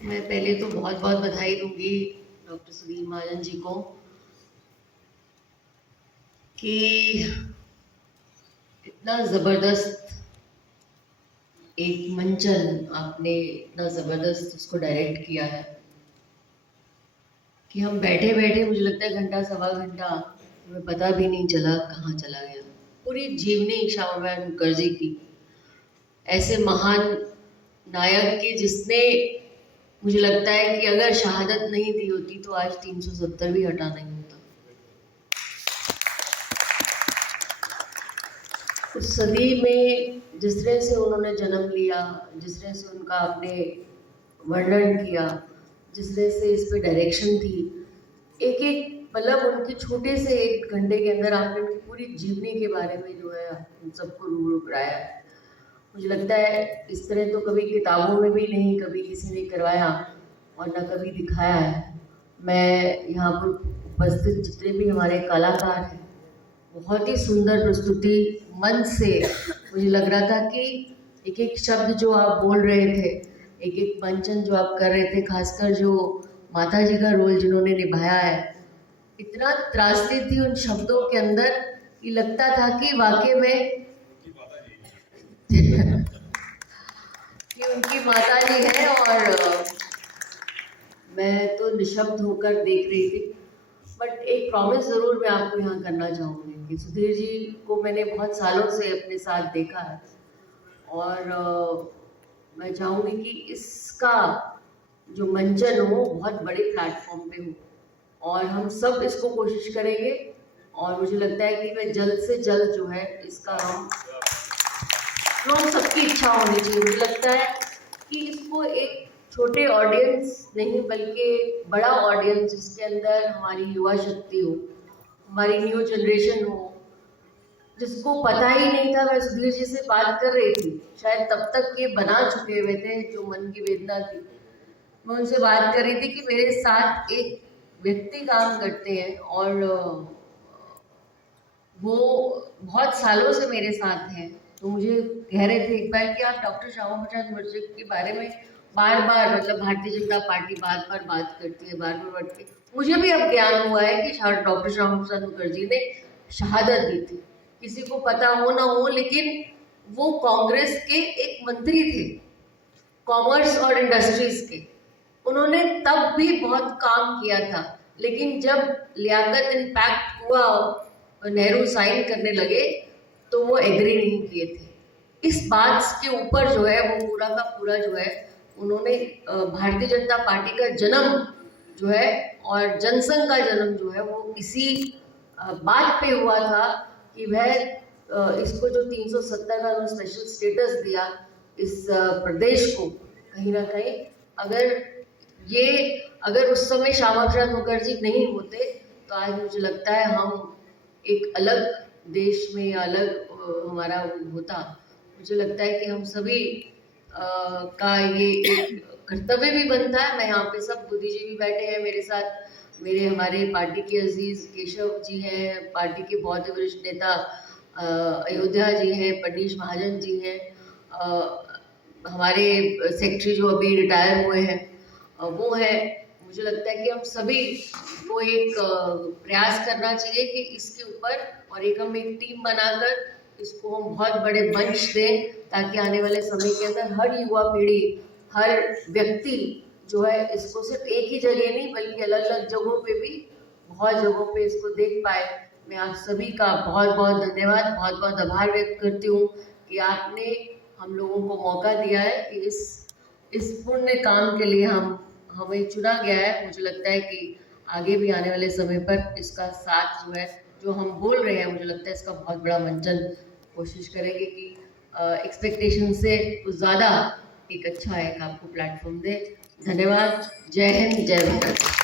मैं पहले तो बहुत बहुत बधाई दूंगी डॉक्टर सुधीर महाजन जी को कि इतना ज़बरदस्त एक मंचन आपने इतना ज़बरदस्त उसको डायरेक्ट किया है कि हम बैठे बैठे मुझे लगता है घंटा सवा घंटा हमें पता भी नहीं चला कहाँ चला गया। पूरी जीवनी श्यामा बहन मुखर्जी की, ऐसे महान नायक की जिसने मुझे लगता है कि अगर शहादत नहीं दी होती तो आज 370 भी हटा नहीं होता। उस सदी में जिस तरह से उन्होंने जन्म लिया, जिस तरह से उनका आपने वर्णन किया, जिस तरह से इस पे डायरेक्शन थी, एक एक मतलब उनके छोटे से एक घंटे के अंदर आपने उनकी पूरी जीवनी के बारे में जो है उन सबको रूबरू कराया है। मुझे लगता है इस तरह तो कभी किताबों में भी नहीं कभी किसी ने करवाया और न कभी दिखाया है। मैं यहाँ पर उपस्थित जितने भी हमारे कलाकार हैं, बहुत ही सुंदर प्रस्तुति मन से मुझे लग रहा था कि एक एक शब्द जो आप बोल रहे थे, एक एक मंचन जो आप कर रहे थे, खासकर जो माता जी का रोल जिन्होंने निभाया है, इतना त्रासदी थी उन शब्दों के अंदर कि लगता था कि वाकई में कि उनकी माता जी है। और मैं तो निशब्द होकर देख रही थी। बट एक प्रॉमिस ज़रूर मैं आपको यहाँ करना चाहूँगी कि सुधीर जी को मैंने बहुत सालों से अपने साथ देखा है और मैं चाहूँगी कि इसका जो मंचन हो बहुत बड़े प्लेटफॉर्म पे हो और हम सब इसको कोशिश करेंगे। और मुझे लगता है कि मैं जल्द से जल्द जो है इसका हम सबकी इच्छा होनी चाहिए। मुझे लगता है कि इसको एक छोटे ऑडियंस नहीं बल्कि बड़ा ऑडियंस जिसके अंदर हमारी युवा शक्ति हो, हमारी न्यू जनरेशन हो, जिसको पता ही नहीं था। मैं सुधीर जी से बात कर रही थी, शायद तब तक ये बना चुके हुए थे जो मन की वेदना थी। मैं उनसे बात कर रही थी कि मेरे साथ एक व्यक्ति काम करते हैं और वो बहुत सालों से मेरे साथ हैं। तो मुझे कह रहे थे एक बार कि आप डॉक्टर श्यामा प्रसाद मुखर्जी के बारे में बार बार मतलब भारतीय जनता पार्टी बार बार बात करती है, बार बार बढ़ती है। मुझे भी अब ज्ञान हुआ है कि डॉक्टर श्यामा प्रसाद मुखर्जी ने शहादत दी थी। किसी को पता हो ना हो, लेकिन वो कांग्रेस के एक मंत्री थे, कॉमर्स और इंडस्ट्रीज के। उन्होंने तब भी बहुत काम किया था, लेकिन जब लियाकत इम्पैक्ट हुआ और नेहरू साइन करने लगे तो वो एग्री नहीं किए थे। इस बात के ऊपर जो है वो पूरा का पूरा जो है उन्होंने भारतीय जनता पार्टी का जन्म जो है और जनसंघ का जन्म जो है वो इसी बात पे हुआ था कि वह इसको जो 370 का स्पेशल स्टेटस दिया इस प्रदेश को, कहीं ना कहीं अगर उस समय श्यामा प्रसाद मुखर्जी नहीं होते तो आज मुझे लगता है हम एक अलग देश में या अलग हमारा होता। मुझे लगता है कि हम सभी का ये एक कर्तव्य भी बनता है। मैं यहाँ पे सब बुद्धिजीवी भी बैठे हैं मेरे साथ, मेरे हमारे पार्टी के अजीज केशव जी हैं, पार्टी के बहुत वरिष्ठ नेता अयोध्या जी हैं, पनीश महाजन जी हैं, हमारे सेक्रेटरी जो अभी रिटायर हुए हैं वो है। मुझे लगता है कि हम सभी को एक प्रयास करना चाहिए कि इसके ऊपर और हम एक टीम बनाकर इसको हम बहुत बड़े मंच दें, ताकि आने वाले समय के अंदर हर युवा पीढ़ी, हर व्यक्ति जो है इसको सिर्फ एक ही जगह नहीं बल्कि अलग अलग जगहों पे भी, बहुत जगहों पे इसको देख पाए। मैं आप सभी का बहुत बहुत धन्यवाद, बहुत बहुत आभार व्यक्त करती हूँ कि आपने हम लोगों को मौका दिया है कि इस पुण्य काम के लिए हमें चुना गया है। मुझे लगता है कि आगे भी आने वाले समय पर इसका साथ जो है जो हम बोल रहे हैं, मुझे लगता है इसका बहुत बड़ा मंचन कोशिश करेंगे कि एक्सपेक्टेशन से कुछ ज़्यादा एक अच्छा एक आपको प्लेटफॉर्म दे। धन्यवाद। जय हिंद, जय भारत।